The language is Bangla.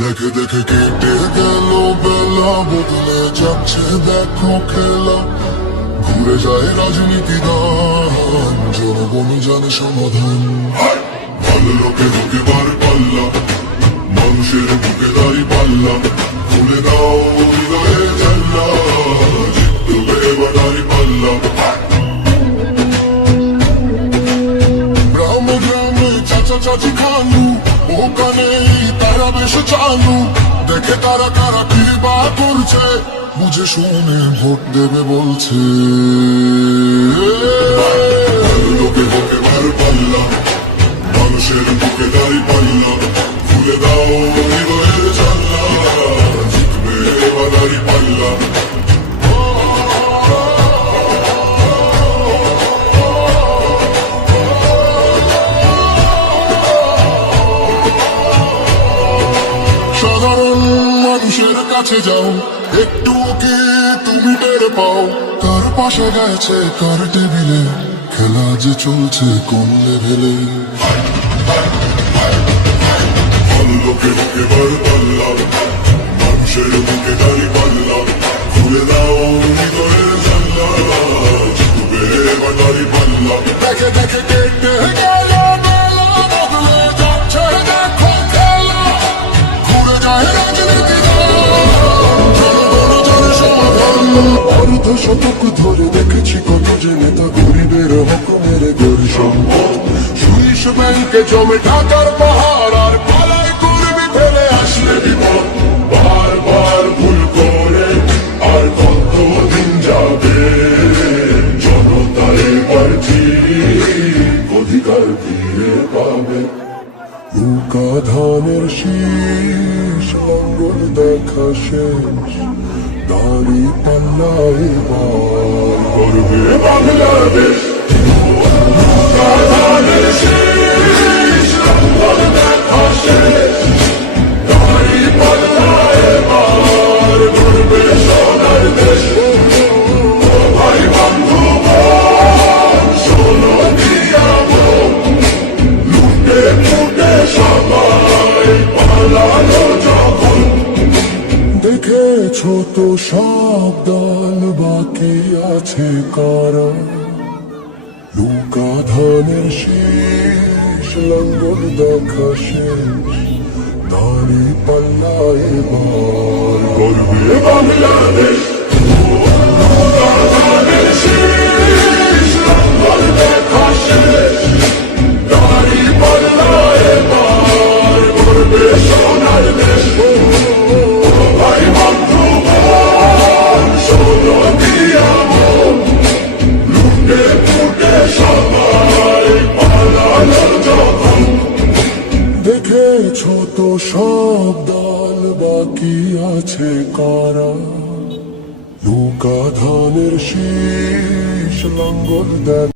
দেখে দেখে কেটে গেল বেলা, বদলে যাচ্ছে দেখো খেলা। ঘুরে যায় রাজনীতি গান, জনগণ জানে সমাধান। ভালো লোকে বুকে বার পাল্লা, মানুষের বুকে দাঁড়ি পাল্লা। খুলে দাও হৃদয়ে জানলা, জিতবে এবার দাঁড়ি পাল্লা। গ্রামে গ্রামে চাচা চাচি খালু, ওখানে তারা বেশ চালু। দেখে কারা কারা কি বা করছে, বুঝে শুনে ভোট দেবে বলছে। লোকে বুকে বার পাল্লা, মানুষের বুকে দাঁড়ি পাল্লা। খুলে দাও হৃদয়ের জানলা, জিতবে এবার দাঁড়ি পাল্লা। সাধারণ মানুষের কাছে যাও, একটু ওকে তুমি টের পাও। কার পাশে গেছে কার টেবিলে, খেলা যে চলছে কোন লেভেলে। লোকে বুকে বার পাল্লা, মানুষের বুকে দাঁড়ি পাল্লা। খুলে দাও হৃদয়ের জানলা, জিতবে এবার দাঁড়ি পাল্লা। দেখে দেখে কেটে গেল বেলা, বদলে যাচ্ছে দেখো খেলা। ঘুরে যায় রাজনীতি গান, জনগণ জানে সমাধান। অর্ধ শতক ধরে দেখেছি কত যে নেতা গরিবের হক মেরে গড়ি সম্পদ। সুইস ব্যাংকে জমে টাকার পাহাড়, আর পালায় করবি ফেলে আসলে বিপদ। বারবার ভুল করে আর কতদিন যাবে, জনতা এবার ঠিক অধিকার ফিরে পাবে। নৌকা ধানের শীষ, লাঙ্গল দেখা শেষ, দাড়ি পাল্লা এবার করবে বাংলাদেশ। নৌকা ধানের শীষ, লাঙ্গল দেখা শেষ, দাড়ি পাল্লা এবার করবে সোনার দেশ। ও ভাই বন্ধু শোনো দিয়া লুটে ফুটে সবাই পালালো যখন। দেখেছো তো সব দল, বাকি আছে কারা। নৌকা ধানের শীষ, লাঙ্গল দেখা শেষ, দাড়ি পাল্লা এবার গর্বে বাংলাদেশ। নৌকা ধানের শীষ, লাঙ্গল দেখা শেষ, দাড়ি পাল্লা এবার গর্বে সোনার দেশ। ভাই বন্ধু শোনো দিয়া লুটে ফুটে সবাই পালালো যখন। দেখেছো তো সব দল, বাকি আছে কারা। নৌকা ধানের শীষ, লাঙ্গল দেখ